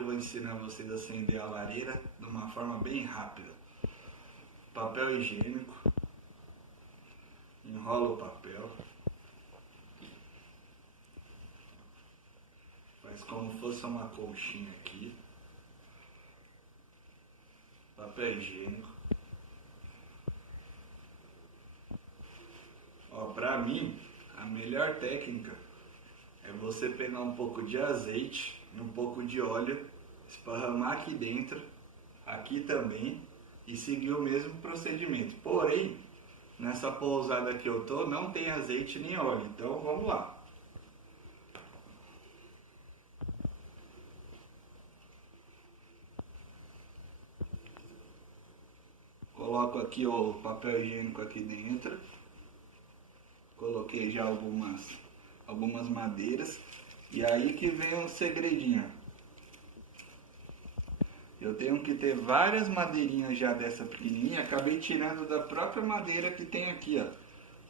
eu vou ensinar vocês a acender a lareira de uma forma bem rápida. Papel higiênico, enrola o papel, faz como fosse uma colchinha aqui, papel higiênico. Ó, pra mim, a melhor técnica é você pegar um pouco de azeite e um pouco de óleo, esparramar aqui dentro, aqui também, e seguir o mesmo procedimento. Porém, nessa pousada que eu tô, não tem azeite nem óleo, então vamos lá. Coloco aqui o papel higiênico aqui dentro. Coloquei já algumas madeiras. E aí que vem um segredinho. Eu tenho que ter várias madeirinhas já dessa pequenininha. Acabei tirando da própria madeira que tem aqui, ó.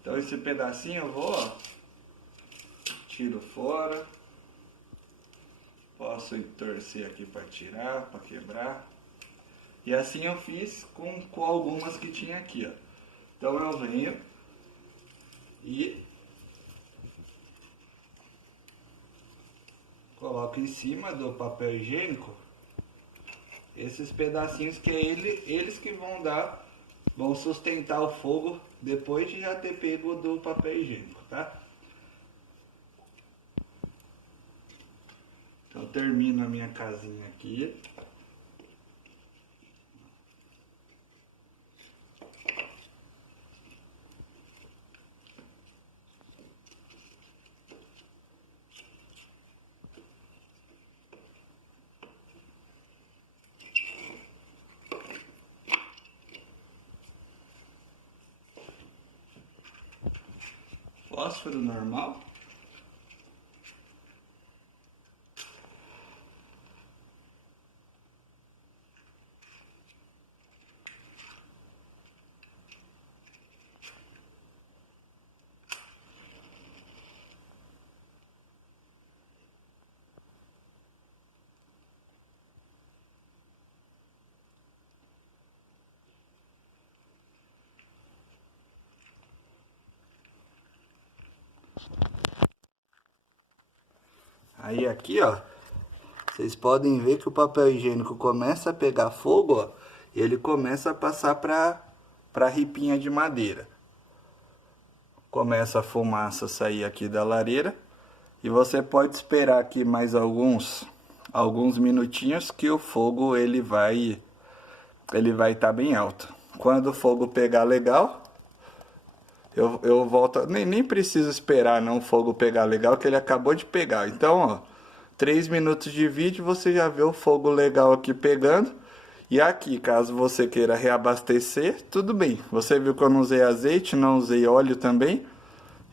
Então esse pedacinho eu vou, ó, tiro fora. Posso torcer aqui para tirar, para quebrar. E assim eu fiz com algumas que tinha aqui, ó. Então eu venho e coloco em cima do papel higiênico esses pedacinhos que é eles que vão sustentar o fogo depois de já ter pego do papel higiênico, tá? Então termino a minha casinha aqui. Fósforo normal. Aí aqui, ó, vocês podem ver que o papel higiênico começa a pegar fogo, ó, e ele começa a passar para ripinha de madeira. Começa a fumaça sair aqui da lareira e você pode esperar aqui mais alguns minutinhos que o fogo ele vai estar bem alto. Quando o fogo pegar legal, eu volto, nem preciso esperar não o fogo pegar legal, que ele acabou de pegar. Então, ó, 3 minutos de vídeo você já vê o fogo legal aqui pegando. E aqui, caso você queira reabastecer, tudo bem. Você viu que eu não usei azeite, não usei óleo também.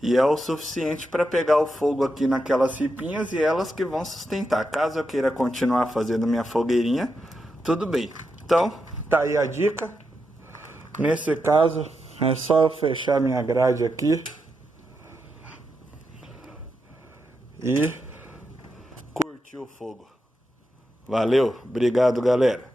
E é o suficiente para pegar o fogo aqui naquelas ripinhas e elas que vão sustentar. Caso eu queira continuar fazendo minha fogueirinha, tudo bem. Então, tá aí a dica. Nesse caso, é só eu fechar minha grade aqui e curtir o fogo. Valeu, obrigado, galera.